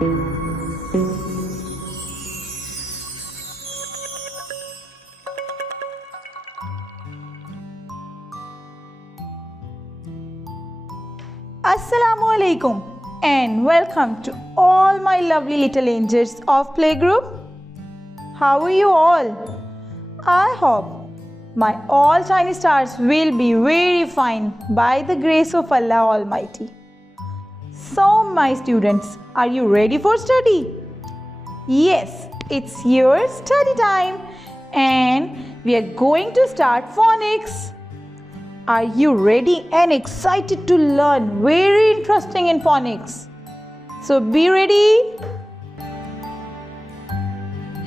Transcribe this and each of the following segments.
Assalamu alaikum and welcome to all my lovely little angels of playgroup. How are you all? I hope my all tiny stars will be very fine by the grace of Allah Almighty. So my students, are you ready for study? Yes, it's your study time and we are going to start phonics. Are you ready and excited to learn very interesting in phonics? So be ready.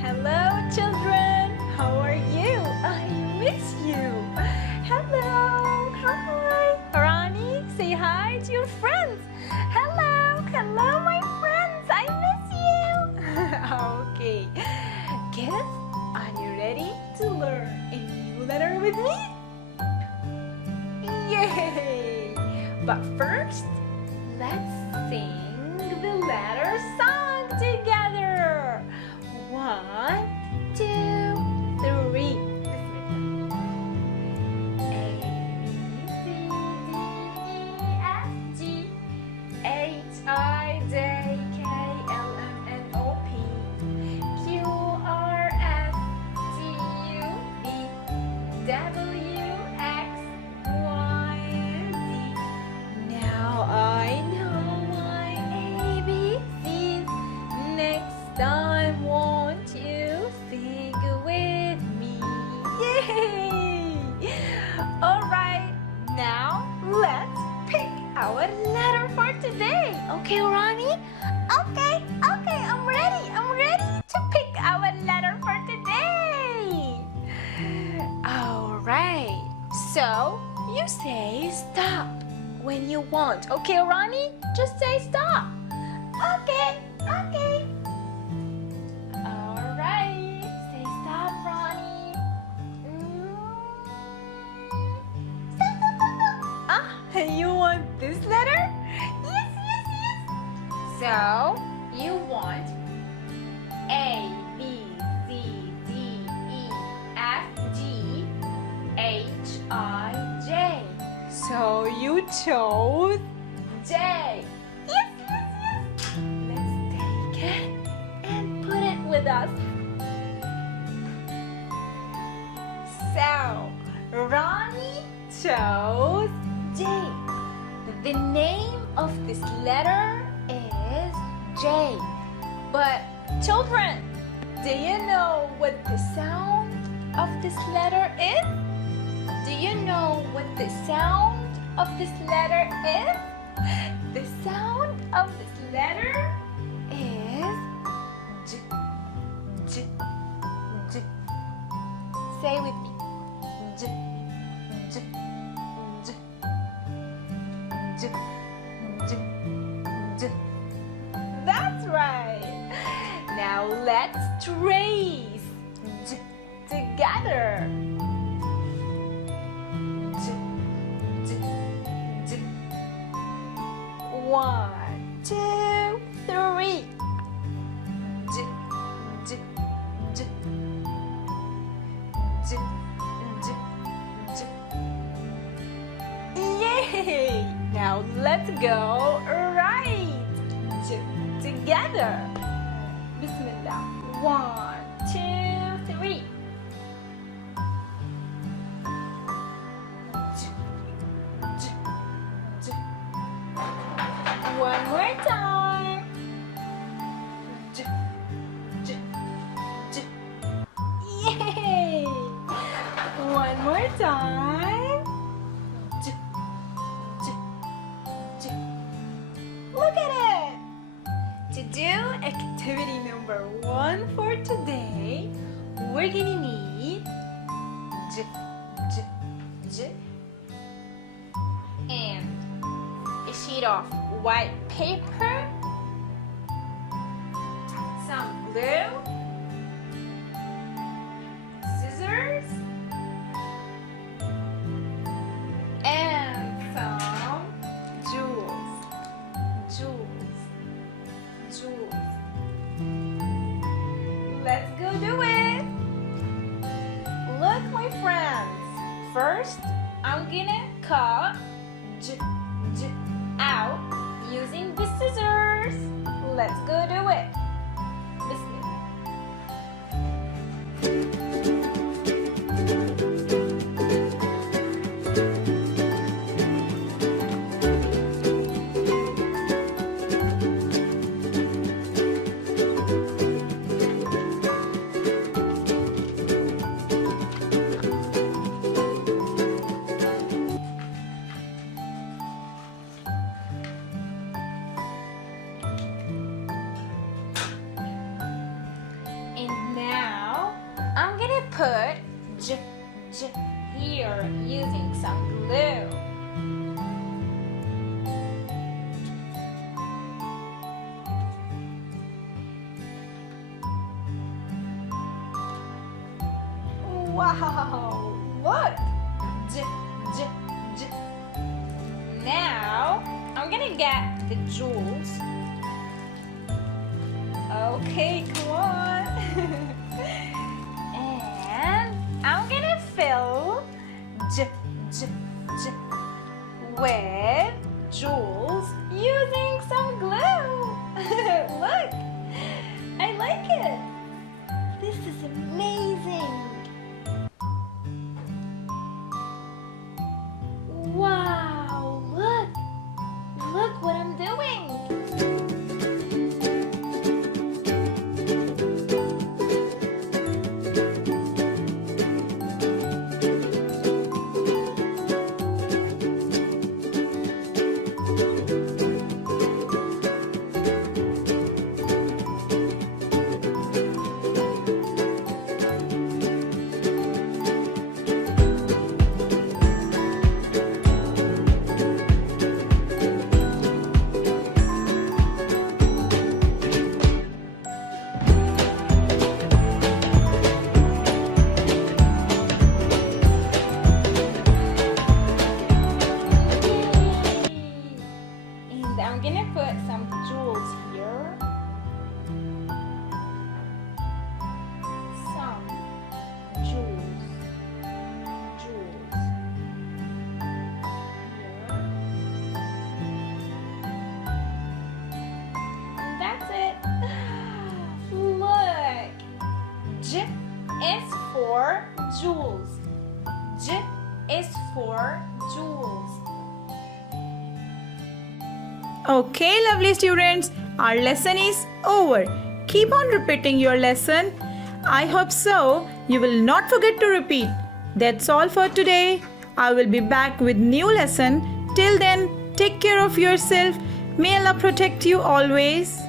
Hello children, how are you? I miss you. Hello, hi. Rani, say hi to your friends. Hello my friends, I miss you. Okay, kids, are you ready to learn a new letter with me? Yay! But first, let's sing the letter song together. 1, 2, 3. A, B, C, D, E, F, G, H, I, J, K, L, M, N, O, P, Q, R, S, T, U, V, W, X, Y, Z. Now I know my ABCs. Next time, won't you sing with me? Yay! Alright, now let's pick our letter for today. Okay, Ronnie? Okay, I'm ready to pick our letter for today. Alright, so you say stop when you want. Okay, Ronnie? Just say stop. Okay. Alright, say stop, Ronnie. You want this letter? Yes. So, you want A, B, C, D, E, F, G, H, I, J. So you chose J. Yes. Let's take it and put it with us. So, Ronnie chose J. The name of this letter is J. But children, do you know what the sound of this letter is? Do you know what the sound of this letter is? The sound of this letter is J. J. J. Say with me. J. J. J. J. J. J. That's right. Now let's trace J together. J. 1, 2, 3. J. J. J. J. J. J. Yay! Now let's go right. J together. Bismillah. 1, 2, 3. One more time. J, j, j. Yay! One more time. J, j, j. Look at it! To do activity number 1 for today, we're gonna need J, j, j, and a sheet of white paper, some glue, scissors, and some jewels. Let's go do it. Bismillah. And now I'm gonna put j here using some glue. Wow! Look! J. Now I'm gonna get the jewels. Okay, come on. And I'm gonna fill j with jewels using some glue. Look, I like it. This is amazing. Wow, look what I'm doing. I'm gonna put some jewels here. Some jewels. Here. And that's it. Look. J is for jewels. J is for jewels. Okay, lovely students, our lesson is over. Keep on repeating your lesson. I hope so. You will not forget to repeat. That's all for today. I will be back with new lesson. Till then, take care of yourself. May Allah protect you always.